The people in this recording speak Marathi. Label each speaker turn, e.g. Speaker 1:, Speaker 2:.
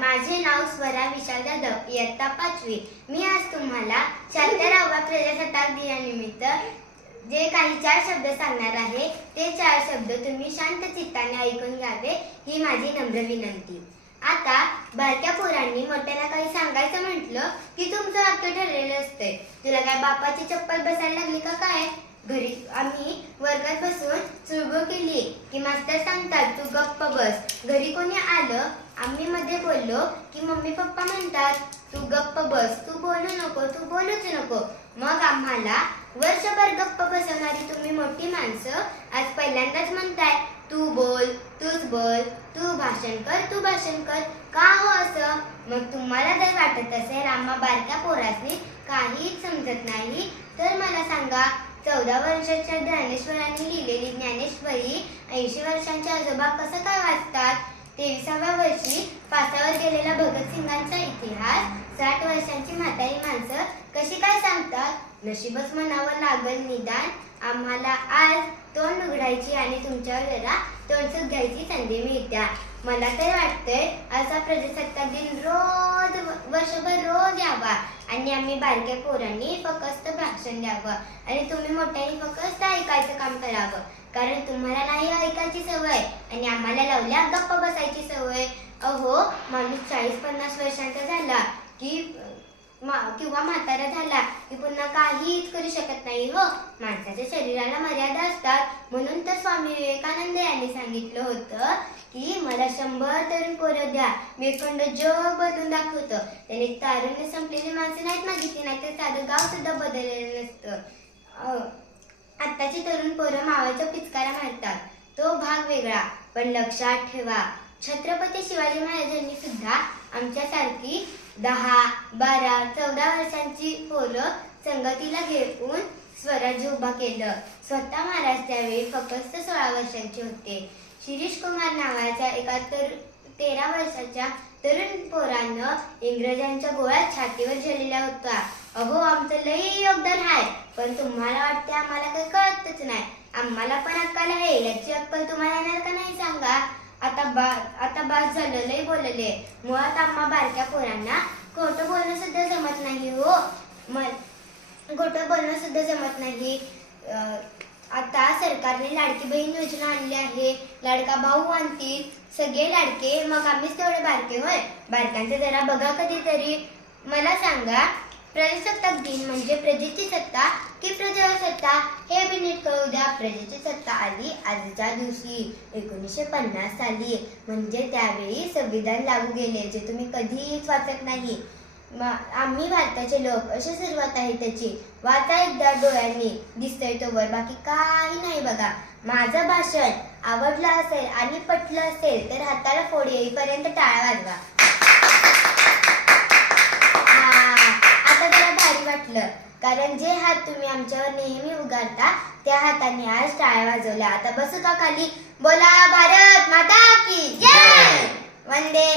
Speaker 1: माझे नाव स्वरा विशाल जाधव इयत्ता पाचवी. मी आज तुम्हाला शहात्तराव्या प्रजासत्ताक दिनानिमित्त जे काही चार शब्द सांगणार आहे ते चार शब्द तुम्ही शांत चित्ताने ऐकून घ्यावे ही माझी नम्र विनंती. आता बारक्या पोरांनी मोठ्याला काही सांगायचं म्हटलं की तुमचं वाक्य ठरलेलं असतंय. तुला काय बापाची चप्पल बसायला लागली का काय? घरी आम्ही वर्गात बसून चुळबुळ केली. की मास्तर सांगतात तू गप्प बस. घरी कोणी आलं आम्ही मध्ये बोललो की मम्मी पप्पा म्हणतात तू गप्प बस. तू बोलू नको तू बोलूच नको. मग आम्हाला वर्षभर गप्प बसवणारी तुम्ही मोठी माणसं आज पहिल्यांदाच म्हणताय तू बोल तूच बोल तू भाषण कर तू भाषण कर. का हो असं? मग तुम्हाला जर वाटत असेल आम्हा बारक्या पोरासनी काहीच समजत नाही तर मला सांगा चौदा वर्षाच्या ज्ञानेश्वरांनी लिहिलेली ज्ञानेश्वरी ऐंशी वर्षांच्या आजोबा कसं काय वाचतात? तेविसाव्या वर्षी पासावर गेलेला भगतसिंगांचा इतिहास साठ वर्षांची म्हातारी माणसं कशी काय सांगतात? नशीबच म्हणावं लागल निदान. आम्हाला आज तोंड उघडायची आणि तुमच्यावर जरा तोंडसूक घ्यायची संधी मिळत्या. मला तर वाटतंय असा प्रजासत्ताक दिन रोज वर्षभर रोज यावा. आणि आम्ही बारक्या पोरांनी फक्त भाषण द्यावं. आणि तुम्ही मोठ्याने फक्त ऐकायचं काम करावं. कारण तुम्हाला नाही ऐकायची सवय आणि आम्हाला लावल्या गप्प बसायची सवय. अहो माणूस चाळीस पन्नास वर्षांचा झाला की किंवा म्हातारा झाला की पुन्हा काहीच करू शकत नाही हो. माणसाच्या शरीराला मर्यादा असतात. म्हणून तर स्वामी विवेकानंद यांनी सांगितलं होतं की मला शंभर तरुण पोरं द्या. मी खंड जग बदलून दाखवतो. त्याने तारुण्य संपलेली माणसं नाहीत मागितली नाही तर साधं गाव सुद्धा बदललेलं नसतं. आत्ताची तरुण पोरं मावाच्या पिचकारा मारतात. तो भाग वेगळा पण लक्षात ठेवा. छत्रपती शिवाजी महाराजांनी सुद्धा आमच्यासारखी दहा बारा चौदा वर्षांची पोरं संगतीला घेऊन स्वराज्य उभा केलं. स्वतः महाराज त्यावेळी फक्त सोळा वर्षांचे होते. शिरीष कुमार नावाच्या एका तर तेरा वर्षाच्या तरुण पोरानं इंग्रजांच्या गोळ्यात छातीवर झेललेला होता अहो आमचं लई योगदान आहे पण तुम्हाला वाटते आम्हाला काही कळतच नाही. आम्हाला पण अक्कल आहे याची अक्कल तुम्हाला येणार का नाही सांगा? आता बा आता बास झालं लई बोलले. मुळात आम्हा बारक्या पोरांना खोटं बोलणं सुद्धा जमत नाही हो. म- खोटं बोलणं सुद्धा जमत नाही. आता सरकारने लाडकी बहीण योजना आणली आहे. लाडका भाऊ आणतील. सगळे लाडके मग आम्हीच तेवढे बारके होय? बारक्यांचे जरा बघा कधीतरी. मला सांगा प्रजासत्ताक दिन म्हणजे प्रजेची सत्ता की प्रजासत्ता हे बी नीट कळू द्या. प्रजेची सत्ता आली आजच्या दिवशी. एकोणीसशे पन्नास साली. म्हणजे त्यावेळी संविधान लागू गेले जे तुम्ही कधीच वाचत नाही. आम्ही भारताचे लोक अशी सुरुवात आहे त्याची. वाचा एकदा डोळ्यांनी. दिसतंय तोवर बाकी काही नाही बघा. माझं भाषण आवडलं असेल आणि पटलं असेल तर हाताला फोड येईपर्यंत टाळा वाजवा. वाटलं. कारण जे हात तुम्ही आमच्यावर नेहमी उगारता त्या हाताने आज टाळ्या वाजवल्या. आता बसू का खाली? बोला भारत माता की जय! वंदे.